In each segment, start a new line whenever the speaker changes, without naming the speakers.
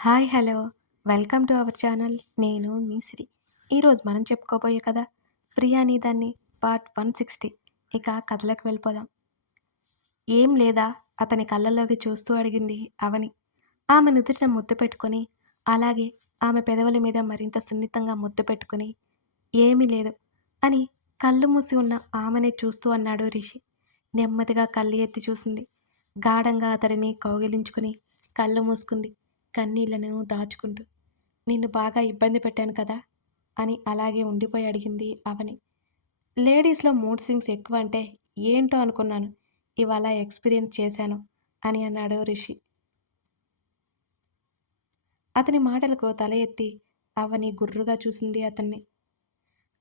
Hi hello. Welcome to our channel. నేను మీ శ్రీ ఈరోజు మనం చెప్పుకోబోయే కదా ప్రియా దాన్ని పార్ట్ వన్ సిక్స్టీ. ఇక కథలకు వెళ్ళిపోదాం. ఏం లేదా? అతని కళ్ళల్లోకి చూస్తూ అడిగింది అవని. ఆమె నుదుటిన ముద్దు పెట్టుకొని అలాగే ఆమె పెదవుల మీద మరింత సున్నితంగా ముద్దు పెట్టుకుని ఏమీ లేదు అని కళ్ళు మూసి ఉన్న ఆమెనే చూస్తూ అన్నాడు రిషి. నెమ్మదిగా కళ్ళు ఎత్తి చూసింది. గాఢంగా అతడిని కౌగిలించుకుని కళ్ళు మూసుకుంది. కన్నీళ్ళను దాచుకుంటూ నిన్ను బాగా ఇబ్బంది పెట్టాను కదా అని అలాగే ఉండిపోయి అడిగింది అవని. లేడీస్లో మూడ్ సింగ్స్ ఎక్కువ అంటే ఏంటో అనుకున్నాను ఇవాళ ఎక్స్పీరియన్స్ చేశాను అని అన్నాడు రిషి. అతని మాటలకు తల ఎత్తి అవని గుర్రుగా చూసింది అతన్ని.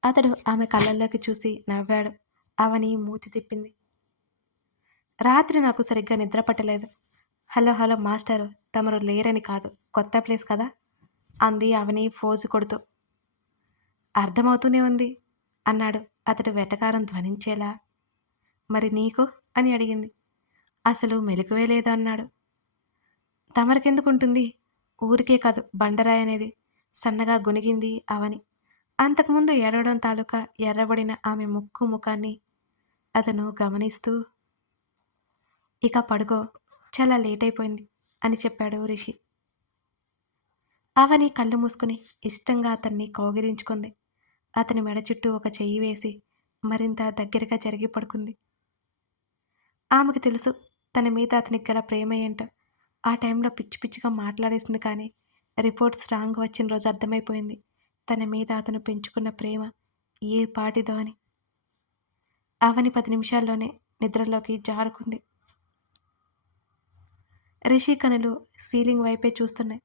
అతడు ఆమె కళ్ళల్లోకి చూసి నవ్వాడు. అవని మూతి తిప్పింది. రాత్రి నాకు సరిగ్గా నిద్ర పట్టలేదు. హలో హలో మాస్టరు తమరు లేరని కాదు కొత్త ప్లేస్ కదా? అంది అవని ఫోజు కొడుతూ. అర్థమవుతూనే ఉంది అన్నాడు అతడు వెటకారం ధ్వనించేలా. మరి నీకు? అని అడిగింది. అసలు మెలకువే లేదు అన్నాడు. తమరికెందుకుంటుంది? ఊరికే కాదు బండరాయి అనేది సన్నగా గునిగింది అవని. అంతకుముందు ఎడవడం తాలూకా ఎర్రబడిన ఆమె ముక్కు ముఖాన్ని అతను గమనిస్తూ ఇక పడుకో చాలా లేట్ అయిపోయింది అని చెప్పాడు రిషి. అవని కళ్ళు మూసుకుని ఇష్టంగా అతన్ని కౌగిలించుకుంది. అతని మెడ చుట్టూ ఒక చెయ్యి వేసి మరింత దగ్గరగా జరిగి పడుకుంది. ఆమెకు తెలుసు తన మీద అతనికి గల ప్రేమ ఏంటో. ఆ టైంలో పిచ్చి పిచ్చిగా మాట్లాడేసింది కానీ రిపోర్ట్స్ రాంగ్ వచ్చిన రోజు అర్థమైపోయింది తన మీద అతను పెంచుకున్న ప్రేమ ఏ పాటిదో అని. అవని పది నిమిషాల్లోనే నిద్రలోకి జారుకుంది. రిషి కనులు సీలింగ్ వైపే చూస్తున్నాయి.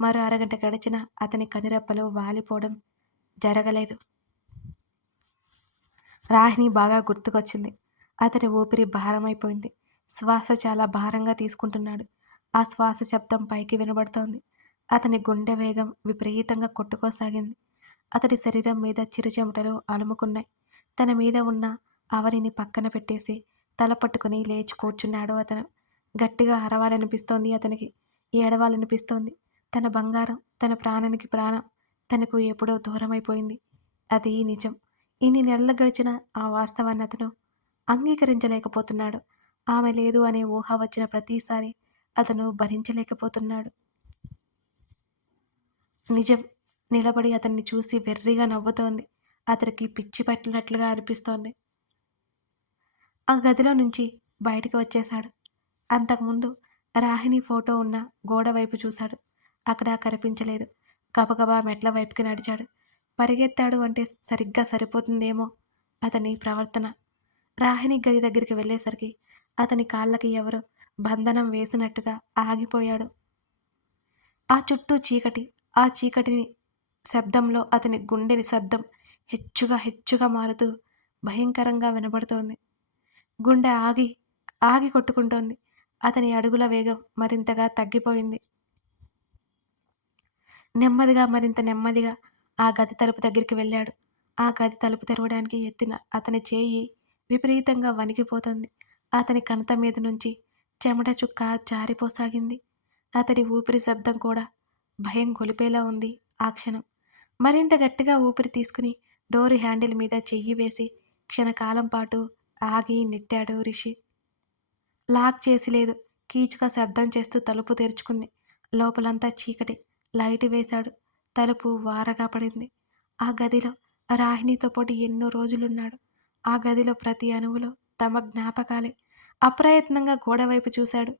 మరో అరగంట గడిచిన అతని కనురెప్పలు వాలిపోవడం జరగలేదు. రాహిణి బాగా గుర్తుకొచ్చింది. అతని ఊపిరి భారమైపోయింది. శ్వాస చాలా భారంగా తీసుకుంటున్నాడు. ఆ శ్వాస శబ్దం పైకి వినబడుతోంది. అతని గుండె వేగం విపరీతంగా కొట్టుకోసాగింది. అతడి శరీరం మీద చిరుచెమటలు అలుముకున్నాయి. తన మీద ఉన్న అవరిని పక్కన పెట్టేసి తల పట్టుకుని లేచి కూర్చున్నాడు అతను. గట్టిగా అరవాలనిపిస్తోంది అతనికి. ఏడవాలనిపిస్తోంది తన బంగారం తన ప్రాణానికి ప్రాణం తనకు ఎప్పుడో దూరమైపోయింది. అది నిజం. ఇన్ని నెలలు గడిచిన ఆ వాస్తవాన్ని అతను అంగీకరించలేకపోతున్నాడు. ఆమె లేదు అనే ఊహ వచ్చిన ప్రతిసారి అతను భరించలేకపోతున్నాడు. నిజం. నిలబడి అతన్ని చూసి వెర్రిగా నవ్వుతోంది. అతనికి పిచ్చి పట్టినట్లుగా అనిపిస్తోంది. ఆ గదిలో నుంచి బయటకు వచ్చేశాడు. అంతకుముందు రాహిణి ఫోటో ఉన్న గోడ వైపు చూశాడు. అక్కడ కనిపించలేదు. గబగబా మెట్ల వైపుకి నడిచాడు. పరిగెత్తాడు అంటే సరిగ్గా సరిపోతుందేమో అతని ప్రవర్తన. రాహిణి గది దగ్గరికి వెళ్ళేసరికి అతని కాళ్ళకి ఎవరో బంధనం వేసినట్టుగా ఆగిపోయాడు. ఆ చుట్టూ చీకటి ఆ చీకటిని శబ్దంలో అతని గుండెని శబ్దం హెచ్చుగా హెచ్చుగా మారుతూ భయంకరంగా వినబడుతోంది. గుండె ఆగి ఆగి కొట్టుకుంటోంది. అతని అడుగుల వేగం మరింతగా తగ్గిపోయింది. నెమ్మదిగా మరింత నెమ్మదిగా ఆ గది తలుపు దగ్గరికి వెళ్ళాడు. ఆ గది తలుపు తెరవడానికి ఎత్తిన అతని చేయి విపరీతంగా వణికిపోతుంది. అతని కణత మీద నుంచి చెమట చుక్క జారిపోసాగింది. అతడి ఊపిరి శబ్దం కూడా భయం గొలిపేలా ఉంది ఆ క్షణం. మరింత గట్టిగా ఊపిరి తీసుకుని డోర్ హ్యాండిల్ మీద చెయ్యి వేసి క్షణకాలం పాటు ఆగి నెట్టాడు రిషి. లాక్ చేసి లేదు. కీచుగా శబ్దం చేస్తూ తలుపు తెరుచుకుంది. లోపలంతా చీకటి. లైట్ వేశాడు. తలుపు వారగా పడింది. ఆ గదిలో రాహిణితో పాటు ఎన్నో రోజులున్నాడు. ఆ గదిలో ప్రతి అణువులో తమ జ్ఞాపకాలే. అప్రయత్నంగా గోడవైపు చూశాడు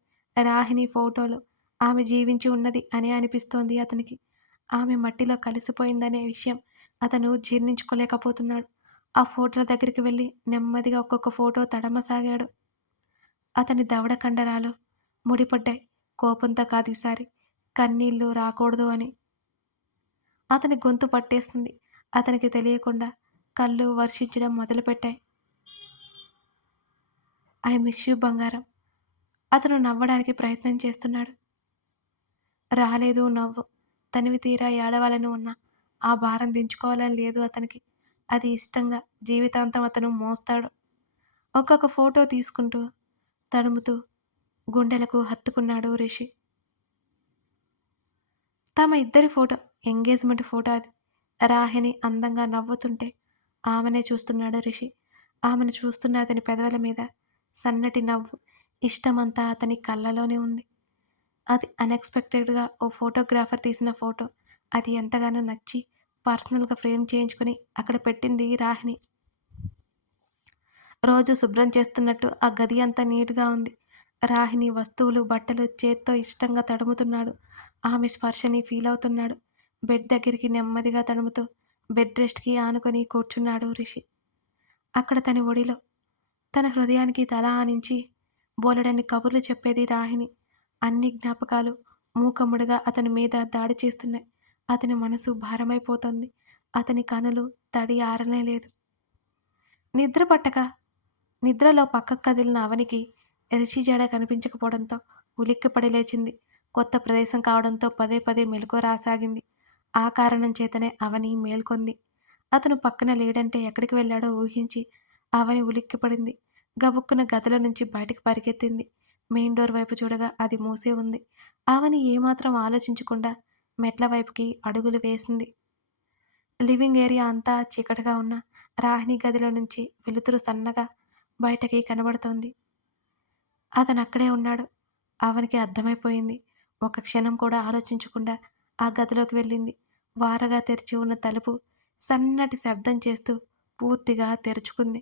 రాహిణి ఫోటోలో. ఆమె జీవించి ఉన్నది అని అనిపిస్తోంది అతనికి. ఆమె మట్టిలో కలిసిపోయిందనే విషయం అతను జీర్ణించుకోలేకపోతున్నాడు. ఆ ఫోటోల దగ్గరికి వెళ్ళి నెమ్మదిగా ఒక్కొక్క ఫోటో తడమసాగాడు. అతని దవడ కండరాలు ముడిపడ్డాయి. కోపంతో కాదు ఈసారి. కన్నీళ్ళు రాకూడదు అని. అతని గొంతు పట్టేస్తుంది అతనికి తెలియకుండా కళ్ళు వర్షించడం మొదలుపెట్టాయి. ఐ మిస్ యూ బంగారం. అతను నవ్వడానికి ప్రయత్నం చేస్తున్నాడు. రాలేదు నవ్వు. తనివి తీరా ఏడవాలని ఉన్న ఆ భారం దించుకోవాలని లేదు అతనికి. అది ఇష్టంగా జీవితాంతం అతను మోస్తాడు. ఒక్కొక్క ఫోటో తీసుకుంటూ తడుముతూ గుండెలకు హత్తుకున్నాడు రిషి. తమ ఇద్దరి ఫోటో ఎంగేజ్మెంట్ ఫోటో అది. రాహిణి అందంగా నవ్వుతుంటే ఆమెనే చూస్తున్నాడు రిషి. ఆమెను చూస్తున్న అతని పెదవుల మీద సన్నటి నవ్వు ఇష్టమంతా అతని కళ్ళలోనే ఉంది. అది అన్ఎక్స్పెక్టెడ్గా ఓ ఫోటోగ్రాఫర్ తీసిన ఫోటో. అది ఎంతగానో నచ్చి పర్సనల్గా ఫ్రేమ్ చేయించుకుని అక్కడ పెట్టింది రాహిణి. రోజు శుభ్రం చేస్తున్నట్టు ఆ గది అంతా నీట్గా ఉంది. రాహిణి వస్తువులు బట్టలు చేత్తో ఇష్టంగా తడుముతున్నాడు. ఆమె స్పర్శని ఫీల్ అవుతున్నాడు. బెడ్ దగ్గరికి నెమ్మదిగా తడుముతూ బెడ్ రెస్ట్కి ఆనుకొని కూర్చున్నాడు రిషి. అక్కడ తన ఒడిలో తన హృదయానికి తల ఆనించి బోలెడని కబుర్లు చెప్పేది రాహిణి. అన్ని జ్ఞాపకాలు మూకముడుగా అతని మీద దాడి చేస్తున్నాయి. అతని మనసు భారమైపోతుంది. అతని కనులు తడి ఆరనే లేదు. నిద్ర పట్టక నిద్రలో పక్కకు కదిలిన అవనికి ఎరిచి జడ కనిపించకపోవడంతో ఉలిక్కిపడి లేచింది. కొత్త ప్రదేశం కావడంతో పదే పదే మెలకు రాసాగింది. ఆ కారణం చేతనే అవని మేల్కొంది. అతను పక్కన లేడంటే ఎక్కడికి వెళ్ళాడో ఊహించి అవని ఉలిక్కిపడింది. గబుక్కున గదిలో నుంచి బయటకు పరిగెత్తింది. మెయిన్ డోర్ వైపు చూడగా అది మూసే ఉంది. అవని ఏమాత్రం ఆలోచించకుండా మెట్ల వైపుకి అడుగులు వేసింది. లివింగ్ ఏరియా అంతా చీకటిగా ఉన్న రాహిణి గదిలో నుంచి వెలుతురు సన్నగా బయటకి కనబడుతోంది. అతను అక్కడే ఉన్నాడు. అవనికి అర్థమైపోయింది. ఒక క్షణం కూడా ఆలోచించకుండా ఆ గదిలోకి వెళ్ళింది. వారగా తెరిచి ఉన్న తలుపు సన్నటి శబ్దం చేస్తూ పూర్తిగా తెరుచుకుంది.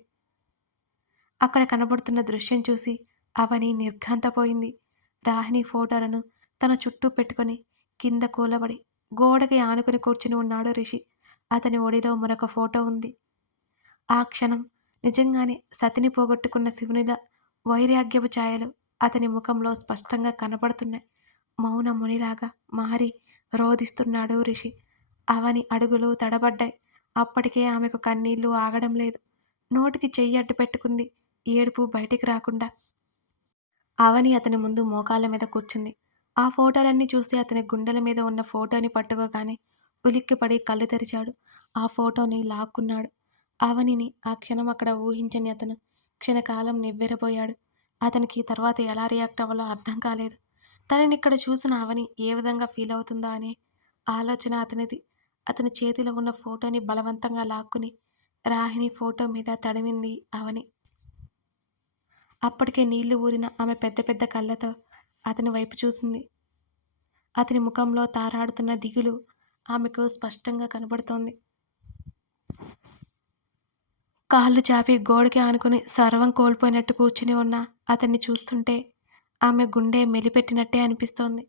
అక్కడ కనబడుతున్న దృశ్యం చూసి అవని నిర్ఘాంతపోయింది. రాహిణి ఫోటోలను తన చుట్టూ పెట్టుకొని కింద కూలబడి గోడకి ఆనుకుని కూర్చుని ఉన్నాడు రిషి. అతని ఒడిలో మరొక ఫోటో ఉంది. ఆ క్షణం నిజంగానే సతిని పోగొట్టుకున్న శివునిలా వైరాగ్యపు ఛాయలు అతని ముఖంలో స్పష్టంగా కనపడుతున్నాయి మౌన మునిలాగా మారి రోధిస్తున్నాడు రిషి. అవని అడుగులు తడబడ్డాయి. అప్పటికే ఆమెకు కన్నీళ్ళు ఆగడం లేదు. నోటికి చెయ్యి అడ్డు పెట్టుకుంది. ఏడుపు బయటికి రాకుండా. అవని అతని ముందు మోకాళ్ళ మీద కూర్చుంది. ఆ ఫోటోలన్నీ చూసి అతని గుండెల మీద ఉన్న ఫోటోని పట్టుకోగానే ఉలిక్కిపడి కళ్ళు తెరిచాడు. ఆ ఫోటోని లాక్కున్నాడు. అవనిని ఆ క్షణం అక్కడ ఊహించని అతను క్షణకాలం నివ్వెరపోయాడు అతనికి తర్వాత ఎలా రియాక్ట్ అవ్వాలో అర్థం కాలేదు. తనని ఇక్కడ చూసిన అవని ఏ విధంగా ఫీల్ అవుతుందో అనే ఆలోచన అతనిది. అతని చేతిలో ఉన్న ఫోటోని బలవంతంగా లాక్కుని రాహిణి ఫోటో మీద తడిమింది అవని. అప్పటికే నీళ్ళు ఊరిన ఆమె పెద్ద పెద్ద కళ్ళతో అతని వైపు చూసింది. అతని ముఖంలో తారాడుతున్న దిగులు ఆమెకు స్పష్టంగా కనబడుతోంది. కాళ్ళు చాపి గోడకి ఆనుకుని సర్వం కోల్పోయినట్టు కూర్చుని ఉన్న అతన్ని చూస్తుంటే ఆమె గుండె మెలిపెట్టినట్టే అనిపిస్తోంది.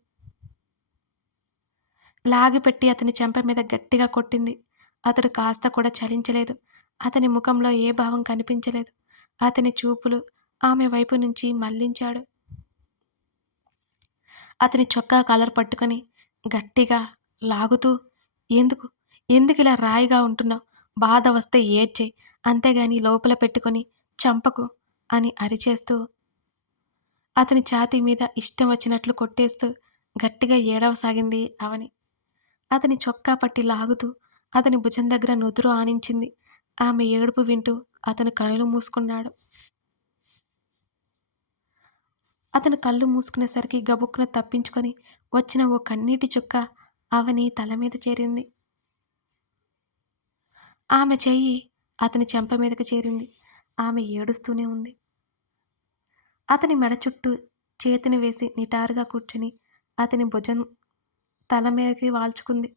లాగిపెట్టి అతని చెంప మీద గట్టిగా కొట్టింది. అతడు కాస్త కూడా చలించలేదు. అతని ముఖంలో ఏ భావం కనిపించలేదు. అతని చూపులు ఆమె వైపు నుంచి మళ్ళించాడు. అతని చొక్కా కలర్ పట్టుకొని గట్టిగా లాగుతూ ఎందుకు? ఎందుకు ఇలా రాయిగా ఉంటున్నావు? బాధ వస్తే ఏడ్చే అంతేగాని లోపల పెట్టుకొని చంపకు అని అరిచేస్తూ అతని ఛాతీ మీద ఇష్టం వచ్చినట్లు కొట్టేస్తూ గట్టిగా ఏడవసాగింది అవని. అతని చొక్కా పట్టి లాగుతూ అతని భుజం దగ్గర నుదురు ఆనించింది. ఆమె ఏడుపు వింటూ అతను కనులు మూసుకున్నాడు. అతను కళ్ళు మూసుకునేసరికి గబుక్కున తప్పించుకొని వచ్చిన ఓ కన్నీటి చుక్క అవని తల మీద చేరింది. ఆమె చెయ్యి అతని చెంప మీదకి చేరింది. ఆమె ఏడుస్తూనే ఉంది. అతని మెడ చుట్టూ చేతిని వేసి నిటారుగా కూర్చుని అతని భుజం తల మీదకి వాల్చుకుంది.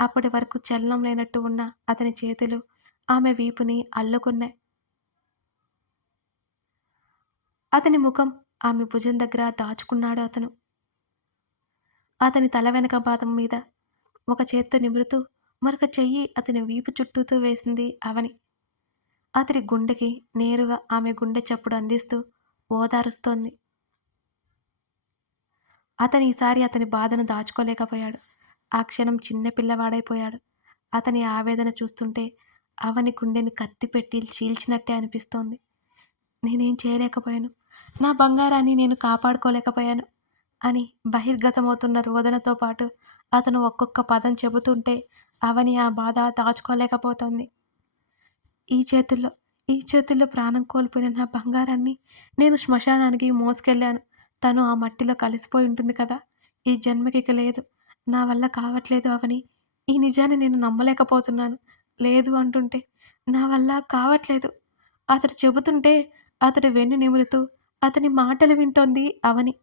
అప్పటి వరకు చలనం లేనట్టు ఉన్న అతని చేతులు ఆమె వీపుని అల్లుకున్నాయి. అతని ముఖం ఆమె భుజం దగ్గర దాచుకున్నాడు అతను. అతని తల వెనక పాదం మీద ఒక చేత్తో నిమురుతూ మరొక చెయ్యి అతని వీపు చుట్టూతో వేసింది అవని. అతని గుండెకి నేరుగా ఆమె గుండె చప్పుడు అందిస్తూ ఓదారుస్తోంది. అతని ఈసారి అతని బాధను దాచుకోలేకపోయాడు. ఆ క్షణం చిన్న పిల్లవాడైపోయాడు. అతని ఆవేదన చూస్తుంటే అవని గుండెని కత్తిపెట్టి చీల్చినట్టే అనిపిస్తోంది. నేనేం చేయలేకపోయాను. నా బంగారాన్ని నేను కాపాడుకోలేకపోయాను అని బహిర్గతమవుతున్న రోదనతో పాటు అతను ఒక్కొక్క పదం చెబుతుంటే అవని ఆ బాధ దాచుకోలేకపోతోంది. ఈ చేతుల్లో ఈ చేతుల్లో ప్రాణం కోల్పోయిన నా బంగారాన్ని నేను శ్మశానానికి మోసుకెళ్ళాను. తను ఆ మట్టిలో కలిసిపోయి ఉంటుంది కదా ఈ జన్మకి ఇక లేదు. నా వల్ల కావట్లేదు అవని. ఈ నిజాన్ని నేను నమ్మలేకపోతున్నాను. లేదు అంటుంటే నా వల్ల కావట్లేదు. అతడు చెబుతుంటే అతడు వెన్ను నిమురుతూ అతని మాటలు వింటోంది అవని.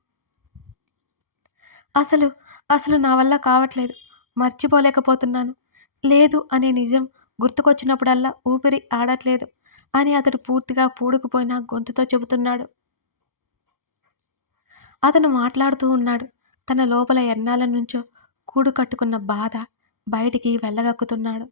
అసలు అసలు నా వల్ల కావట్లేదు. మర్చిపోలేకపోతున్నాను. లేదు అనే నిజం గుర్తుకొచ్చినప్పుడల్లా ఊపిరి ఆడట్లేదు అని అతడు పూర్తిగా పూడుకుపోయిన గొంతుతో చెబుతున్నాడు. అతను మాట్లాడుతూ ఉన్నాడు. తన లోపల ఎన్నాల నుంచో కూడు కట్టుకున్న బాధ బయటికి వెళ్ళగక్కుతున్నాడు.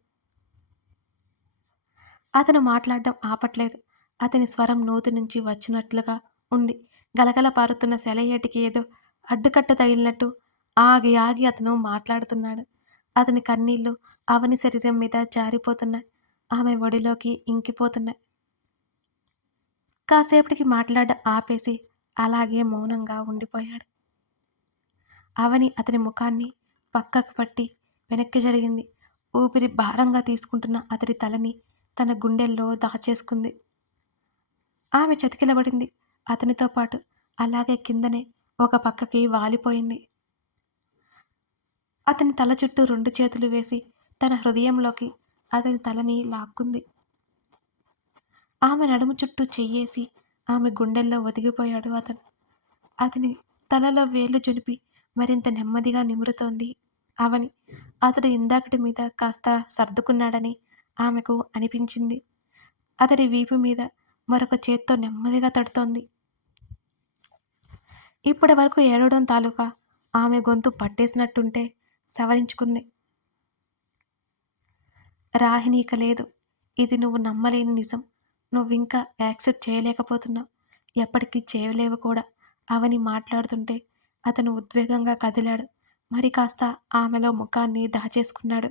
అతను మాట్లాడడం ఆపట్లేదు. అతని స్వరం నూతి నుంచి వచ్చినట్లుగా ఉంది. గలగల పారుతున్న సెలయేటికి ఏదో అడ్డుకట్ట తగిలినట్టు ఆగి ఆగి అతను మాట్లాడుతున్నాడు. అతని కన్నీళ్ళు అవని శరీరం మీద జారిపోతున్నాయి. ఆమె ఒడిలోకి ఇంకిపోతున్నాయి. కాసేపటికి మాట్లాడ ఆపేసి అలాగే మౌనంగా ఉండిపోయాడు. అవని అతని ముఖాన్ని పక్కకు పట్టి వెనక్కి జరిగింది. ఊపిరి భారంగా తీసుకుంటున్న అతడి తలని తన గుండెల్లో దాచేసుకుంది. ఆమె చతికిలబడింది. అతనితో పాటు అలాగే కిందనే ఒక పక్కకి వాలిపోయింది. అతని తల చుట్టూ రెండు చేతులు వేసి తన హృదయంలోకి అతని తలని లాక్కుంది. ఆమె నడుము చుట్టూ చెయ్యేసి ఆమె గుండెల్లో ఒదిగిపోయాడు అతను. అతని తలలో వేలు జొలిపి మరింత నెమ్మదిగా నిమురుతోంది అవని. అతడు ఇందాకటి మీద కాస్త సర్దుకున్నాడని ఆమెకు అనిపించింది. అతడి వీపు మీద మరొక చేత్తో నెమ్మదిగా తడుతోంది. ఇప్పటి వరకు ఏడవడం తాలూకా ఆమె గొంతు పట్టేసినట్టుంటే సవరించుకుంది. రాహినీక లేదు. ఇది నువ్వు నమ్మలేని నిజం. నువ్వింకా యాక్సెప్ట్ చేయలేకపోతున్నావు. ఎప్పటికీ చేయలేవు కూడా. అవని మాట్లాడుతుంటే అతను ఉద్వేగంగా కదిలాడు. మరి కాస్త ఆమెలో ముఖాన్ని దాచేసుకున్నాడు.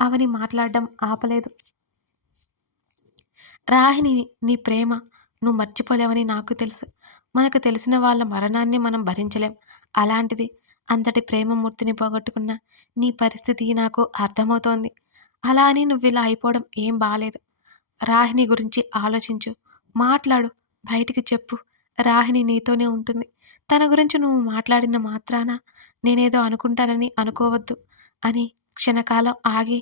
అవని మాట్లాడడం ఆపలేదు. రాహిణి నీ ప్రేమ నువ్వు మర్చిపోలేవని నాకు తెలుసు. మనకు తెలిసిన వాళ్ళ మరణాన్ని మనం భరించలేం. అలాంటిది అంతటి ప్రేమమూర్తిని పోగొట్టుకున్న నీ పరిస్థితి నాకు అర్థమవుతోంది. అలా అని నువ్వు ఇలా అయిపోవడం ఏం బాలేదు. రాహిని గురించి ఆలోచించు. మాట్లాడు. బయటికి చెప్పు. రాహిని నీతోనే ఉంటుంది. తన గురించి నువ్వు మాట్లాడిన మాత్రాన నేనేదో అనుకుంటానని అనుకోవద్దు అని క్షణకాలం ఆగి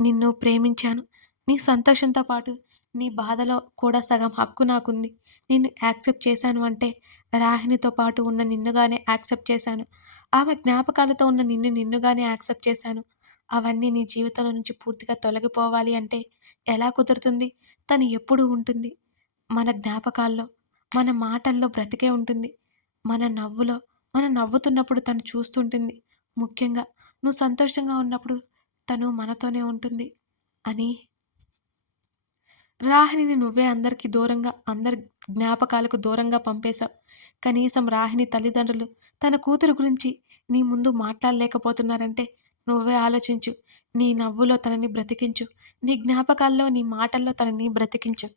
నిన్ను ప్రేమించాను. నీ సంతోషంతో పాటు నీ బాధలో కూడా సగం హక్కు నాకుంది. నిన్ను యాక్సెప్ట్ చేశాను అంటే రాహినితో పాటు ఉన్న నిన్నుగానే యాక్సెప్ట్ చేశాను. ఆమె జ్ఞాపకాలతో ఉన్న నిన్ను నిన్నుగానే యాక్సెప్ట్ చేశాను. అవన్నీ నీ జీవితంలో నుంచి పూర్తిగా తొలగిపోవాలి అంటే ఎలా కుదురుతుంది? తను ఎప్పుడూ ఉంటుంది? మన జ్ఞాపకాల్లో మన మాటల్లో బ్రతికే ఉంటుంది. మన నవ్వులో మనం నవ్వుతున్నప్పుడు తను చూస్తుంటుంది. ముఖ్యంగా నువ్వు సంతోషంగా ఉన్నప్పుడు తను మనతోనే ఉంటుంది అని రాహిణిని నువ్వే అందరికీ దూరంగా అందరి జ్ఞాపకాలకు దూరంగా పంపేశావు. కనీసం రాహిణి తల్లిదండ్రులు తన కూతురు గురించి నీ ముందు మాట్లాడలేకపోతున్నారంటే నువ్వే ఆలోచించు. నీ నవ్వులో తనని బ్రతికించు. నీ జ్ఞాపకాల్లో నీ మాటల్లో తనని బ్రతికించు.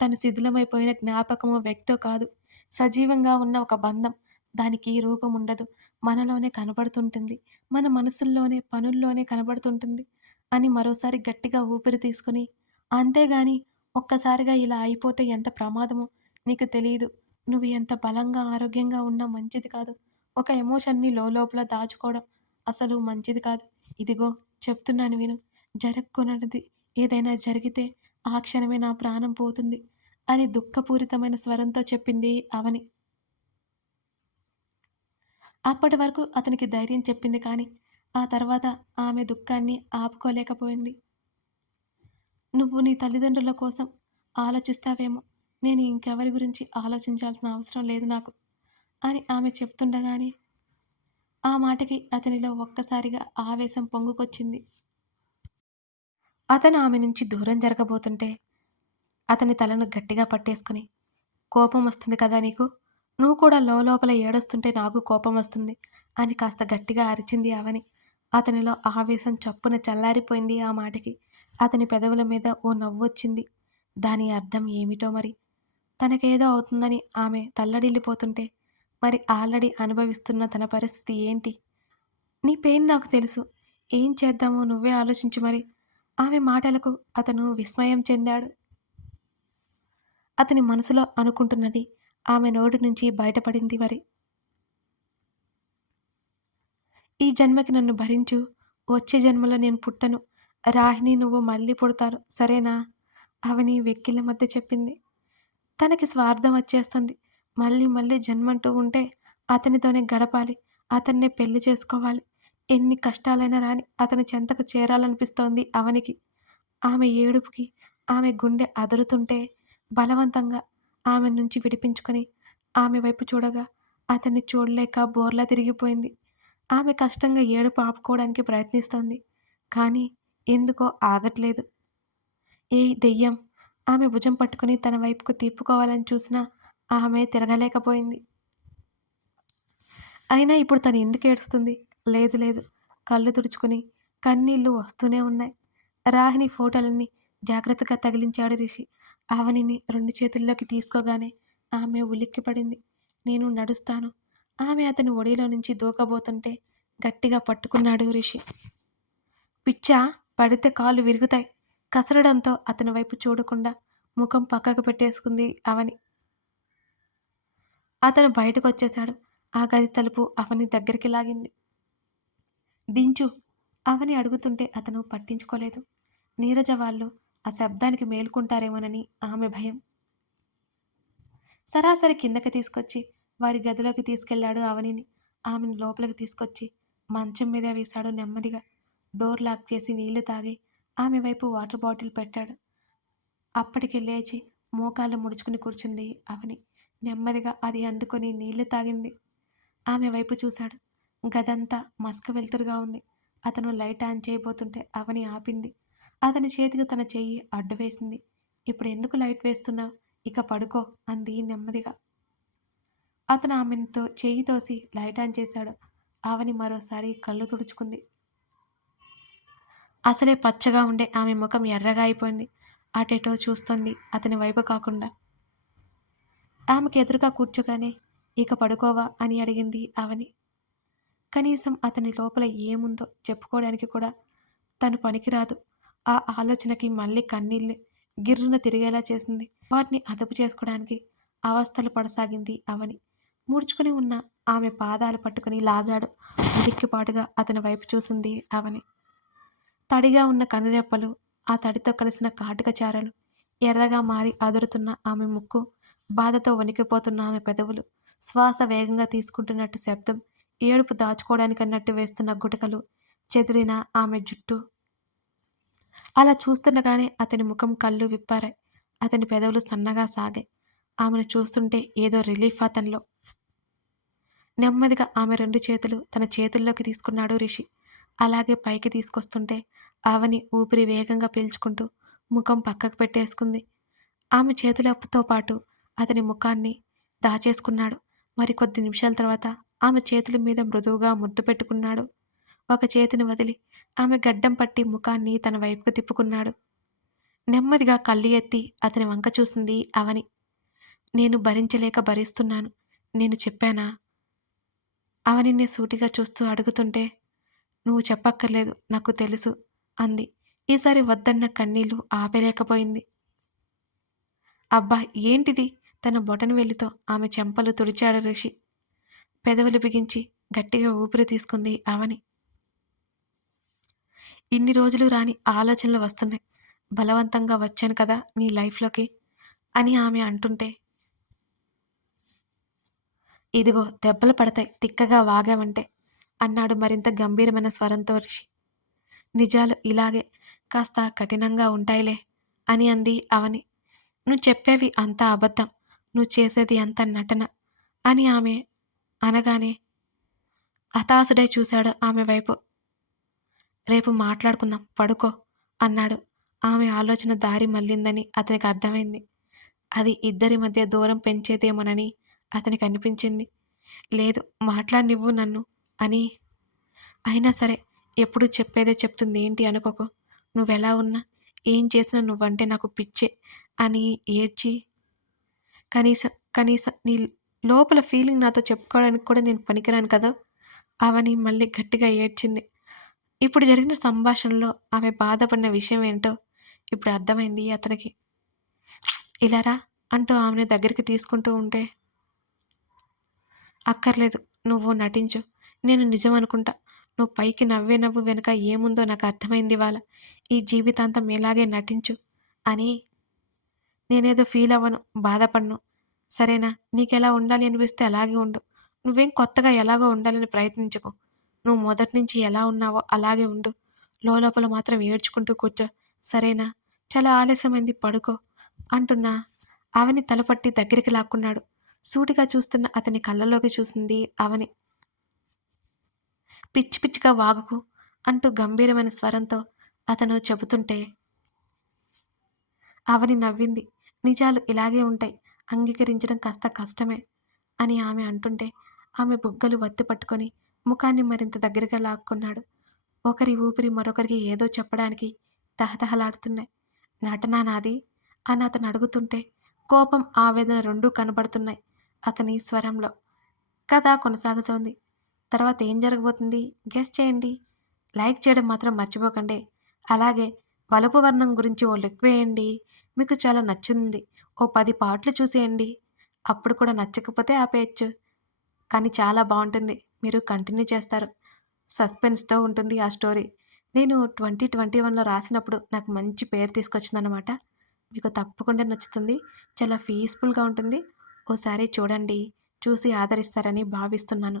తను శిథిలమైపోయిన జ్ఞాపకము వ్యక్తో కాదు. సజీవంగా ఉన్న ఒక బంధం. దానికి రూపం ఉండదు. మనలోనే కనబడుతుంటుంది. మన మనసుల్లోనే పనుల్లోనే కనబడుతుంటుంది అని మరోసారి గట్టిగా ఊపిరి తీసుకుని అంతేగాని ఒక్కసారిగా ఇలా అయిపోతే ఎంత ప్రమాదమో నీకు తెలియదు నువ్వు ఎంత బలంగా ఆరోగ్యంగా ఉన్నా మంచిది కాదు. ఒక ఎమోషన్ని లోపల దాచుకోవడం అసలు మంచిది కాదు. ఇదిగో చెప్తున్నాను విను. జరగకున్నది ఏదైనా జరిగితే ఆ క్షణమే నా ప్రాణం పోతుంది అని దుఃఖపూరితమైన స్వరంతో చెప్పింది అవని. అప్పటి వరకు అతనికి ధైర్యం చెప్పింది కానీ ఆ తర్వాత ఆమె దుఃఖాన్ని ఆపుకోలేకపోయింది. నువ్వు నీ తల్లిదండ్రుల కోసం ఆలోచిస్తావేమో. నేను ఇంకెవరి గురించి ఆలోచించాల్సిన అవసరం లేదు నాకు అని ఆమె చెప్తుండగానే ఆ మాటకి అతనిలో ఒక్కసారిగా ఆవేశం పొంగుకొచ్చింది. అతను ఆమె నుంచి దూరం జరగబోతుంటే అతని తలను గట్టిగా పట్టేసుకుని కోపం వస్తుంది కదా నీకు? నువ్వు కూడా లోపల ఏడుస్తుంటే నాకు కోపం వస్తుంది అని కాస్త గట్టిగా అరిచింది అవని అతనిలో ఆవేశం చప్పున చల్లారిపోయింది ఆ మాటకి. అతని పెదవుల మీద ఓ నవ్వు వచ్చింది. దాని అర్థం ఏమిటో మరి? తనకేదో అవుతుందని ఆమె తల్లడిల్లిపోతుంటే మరి ఆల్రెడీ అనుభవిస్తున్న తన పరిస్థితి ఏంటి? నీ పెయిన్ నాకు తెలుసు. ఏం చేద్దామో నువ్వే ఆలోచించు మరి. ఆమె మాటలకు అతను విస్మయం చెందాడు. అతని మనసులో అనుకుంటున్నది ఆమె నోటి నుంచి బయటపడింది మరి. ఈ జన్మకి నన్ను భరించు. వచ్చే జన్మలో నేను పుట్టను. రాహిని నువ్వు మళ్ళీ పుడతారు సరేనా? అవని వెక్కిళ్ళ మధ్య చెప్పింది. తనకి స్వార్థం వచ్చేస్తుంది. మళ్ళీ మళ్ళీ జన్మంటూ ఉంటే అతనితోనే గడపాలి అతన్నే పెళ్ళి చేసుకోవాలి. ఎన్ని కష్టాలైనా రాని అతని చెంతకు చేరాలనిపిస్తోంది అవనికి. ఆమె ఏడుపుకి ఆమె గుండె అదురుతుంటే బలవంతంగా ఆమె నుంచి విడిపించుకొని ఆమె వైపు చూడగా అతన్ని చూడలేక బోర్లా తిరిగిపోయింది. ఆమె కష్టంగా ఏడుపు ఆపుకోవడానికి ప్రయత్నిస్తోంది. కానీ ఎందుకో ఆగట్లేదు. ఏ దెయ్యం? ఆమె భుజం పట్టుకుని తన వైపుకు తిప్పుకోవాలని చూసినా ఆమె తిరగలేకపోయింది. అయినా ఇప్పుడు తను ఎందుకు ఏడుస్తుంది? లేదు లేదు. కళ్ళు తుడుచుకుని కన్నీళ్ళు వస్తూనే ఉన్నాయి. రాహిని ఫోటోలన్నీ జాగ్రత్తగా తగిలించాడు రిషి. ఆవనిని రెండు చేతుల్లోకి తీసుకోగానే ఆమె ఉలిక్కిపడింది నేను నడుస్తాను. ఆమె అతని ఒడిలో నుంచి దూకబోతుంటే గట్టిగా పట్టుకున్నాడు రిషి. పిచ్చా? పడితే కాళ్ళు విరుగుతాయి. కసరడంతో అతని వైపు చూడకుండా ముఖం పక్కకు పెట్టేసుకుంది అవని. అతను బయటకు వచ్చేశాడు ఆ గది తలుపు అవని దగ్గరికి లాగింది. దించు అవని అడుగుతుంటే అతను పట్టించుకోలేదు. నీరజ వాళ్ళు ఆ శబ్దానికి మేలుకుంటారేమోనని ఆమె భయం. సరాసరి కిందకి తీసుకొచ్చి వారి గదిలోకి తీసుకెళ్ళాడు అవనిని. ఆమెను లోపలికి తీసుకొచ్చి మంచం మీద వేశాడు నెమ్మదిగా. డోర్ లాక్ చేసి నీళ్ళు తాగి ఆమె వైపు వాటర్ బాటిల్ పెట్టాడు. అప్పటికి లేచి మోకాళ్ళు ముడుచుకుని కూర్చుంది అవని. నెమ్మదిగా అది అందుకొని నీళ్ళు తాగింది. ఆమె వైపు చూశాడు. గదంతా మస్క వెలుతురుగా ఉంది. అతను లైట్ ఆన్ చేయబోతుంటే అవని ఆపింది. అతని చేతికి తన చెయ్యి అడ్డు వేసింది. ఇప్పుడు ఎందుకు లైట్ వేస్తున్నావు? ఇక పడుకో అంది నెమ్మదిగా. అతను ఆమెతో చెయ్యి తోసి లైట్ ఆన్ చేశాడు. అవని మరోసారి కళ్ళు తుడుచుకుంది. అసలే పచ్చగా ఉండే ఆమె ముఖం ఎర్రగా అయిపోయింది. అటెటో చూస్తుంది అతని వైపు కాకుండా. ఆమెకు ఎదురుగా కూర్చోగానే ఇక పడుకోవా? అని అడిగింది అవని. కనీసం అతని లోపల ఏముందో చెప్పుకోవడానికి కూడా తను పనికిరాదు. ఆ ఆలోచనకి మళ్ళీ కన్నీళ్ళని గిర్రున తిరిగేలా చేసింది. వాటిని అదుపు చేసుకోవడానికి అవస్థలు పడసాగింది అవని. ముడుచుకుని ఉన్న ఆమె పాదాలు పట్టుకుని లాగాడు. ఉలిక్కిపాటుగా అతని వైపు చూసింది అవని. తడిగా ఉన్న కందిరెప్పలు ఆ తడితో కలిసిన కాటుక చారలు ఎర్రగా మారి అదురుతున్న ఆమె ముక్కు బాధతో వణికిపోతున్న ఆమె పెదవులు శ్వాస వేగంగా తీసుకుంటున్నట్టు శబ్దం ఏడుపు దాచుకోవడానికన్నట్టు వేస్తున్న గుటకలు చెదిరిన ఆమె జుట్టు. అలా చూస్తుండగానే అతని ముఖం కళ్ళు విప్పారాయి. అతని పెదవులు సన్నగా సాగాయి. ఆమెను చూస్తుంటే ఏదో రిలీఫ్ అతనిలో. నెమ్మదిగా ఆమె రెండు చేతులు తన చేతుల్లోకి తీసుకున్నాడు రిషి. అలాగే పైకి తీసుకొస్తుంటే ఆవని ఊపిరి వేగంగా పీల్చుకుంటూ ముఖం పక్కకు పెట్టేసుకుంది. ఆమె చేతులప్పుతో పాటు అతని ముఖాన్ని దాచేసుకున్నాడు. మరి కొద్ది నిమిషాల తర్వాత ఆమె చేతుల మీద మృదువుగా ముద్దు పెట్టుకున్నాడు. ఒక చేతిని వదిలి ఆమె గడ్డం పట్టి ముఖాన్ని తన వైపుకు తిప్పుకున్నాడు. నెమ్మదిగా కళ్ళు ఎత్తి అతని వంక చూసింది అవని నేను భరించలేక భరిస్తున్నాను. నేను చెప్పానా? అవనిని సూటిగా చూస్తూ అడుగుతుంటే నువ్వు చెప్పక్కర్లేదు నాకు తెలుసు అంది. ఈసారి వద్దన్న కన్నీళ్ళు ఆపలేకపోయింది. అబ్బా ఏంటిది? తన బొటన వెలితో ఆమె చెంపలు తుడిచాడు ఋషి పెదవులు బిగించి గట్టిగా ఊపిరి తీసుకుంది అవని ఇన్ని రోజులు రాని ఆలోచనలు వస్తున్నాయి. బలవంతంగా వచ్చాను కదా నీ లైఫ్లోకి అని ఆమె అంటుంటే. ఇదిగో దెబ్బలు పడతాయి తిక్కగా వాగామంటే అన్నాడు మరింత గంభీరమైన స్వరంతో రిషి. నిజాలు ఇలాగే కాస్త కఠినంగా ఉంటాయిలే అని అంది అవని. నువ్వు చెప్పేవి అంత అబద్ధం నువ్వు చేసేది అంత నటన అని ఆమె అనగానే హతాశుడై చూశాడు ఆమె వైపు. రేపు మాట్లాడుకుందాం పడుకో అన్నాడు. ఆమె ఆలోచన దారి మళ్ళిందని అతనికి అర్థమైంది. అది ఇద్దరి మధ్య దూరం పెంచేదేమోనని అతనికి అనిపించింది. లేదు మాట్లాడినివ్వు నన్ను. అని. అయినా సరే ఎప్పుడు చెప్పేదే చెప్తుంది ఏంటి అనుకోకు. నువ్వెలా ఉన్నా ఏం చేసినా నువ్వంటే నాకు పిచ్చే అని ఏడ్చి కనీసం కనీసం నీ లోపల ఫీలింగ్ నాతో చెప్పుకోవడానికి కూడా నేను పనికిరాను కదా? అవని మళ్ళీ గట్టిగా ఏడ్చింది. ఇప్పుడు జరిగిన సంభాషణలో ఆమె బాధపడిన విషయం ఏంటో ఇప్పుడు అర్థమైంది అతనికి. ఇలారా అంటూ ఆమెను దగ్గరికి తీసుకుంటూ ఉంటే అక్కర్లేదు నువ్వు నటించు. నేను నిజం అనుకుంటా నువ్వు పైకి నవ్వే నవ్వు వెనుక ఏముందో నాకు అర్థమైంది వాళ్ళ ఈ జీవితాంతం ఇలాగే నటించు అని నేనేదో ఫీల్ అవ్వను బాధపడను. సరేనా నీకెలా ఉండాలి అనిపిస్తే అలాగే ఉండు. నువ్వేం కొత్తగా ఎలాగో ఉండాలని ప్రయత్నించకు. నువ్వు మొదటి నుంచి ఎలా ఉన్నావో అలాగే ఉండు. లోపల మాత్రం ఏడ్చుకుంటూ కూర్చో. సరేనా చాలా ఆలస్యమైంది పడుకో అంటున్నా. అవని తలపట్టి దగ్గరికి లాక్కున్నాడు. సూటిగా చూస్తున్న అతని కళ్ళలోకి చూసింది అవని. పిచ్చి పిచ్చిగా వాగుకు అంటూ గంభీరమైన స్వరంతో అతను చెబుతుంటే అవని నవ్వింది. నిజాలు ఇలాగే ఉంటాయి. అంగీకరించడం కాస్త కష్టమే అని ఆమె అంటుంటే ఆమె బుగ్గలు వత్తి పట్టుకొని ముఖాన్ని మరింత దగ్గరగా లాక్కున్నాడు. ఒకరి ఊపిరి మరొకరికి ఏదో చెప్పడానికి తహతహలాడుతున్నాయి. నటనా నాది? అని అతను అడుగుతుంటే కోపం ఆవేదన రెండూ కనబడుతున్నాయి అతని స్వరంలో. కథ కొనసాగుతోంది. తర్వాత ఏం జరగబోతుంది? గెస్ చేయండి. లైక్ చేయడం మాత్రం మర్చిపోకండి. అలాగే వలపు వర్ణం గురించి ఓ లిక్ వేయండి. మీకు చాలా నచ్చింది ఓ పది పాటలు చూసేయండి. అప్పుడు కూడా నచ్చకపోతే ఆపేయచ్చు. కానీ చాలా బాగుంటుంది. మీరు కంటిన్యూ చేస్తారు. సస్పెన్స్తో ఉంటుంది ఆ స్టోరీ. నేను ట్వంటీ ట్వంటీ వన్లో రాసినప్పుడు నాకు మంచి పేరు తీసుకొచ్చిందనమాట మీకు తప్పకుండా నచ్చుతుంది. చాలా పీస్ఫుల్గా ఉంటుంది. ఓసారి చూడండి. చూసి ఆదరిస్తారని భావిస్తున్నాను.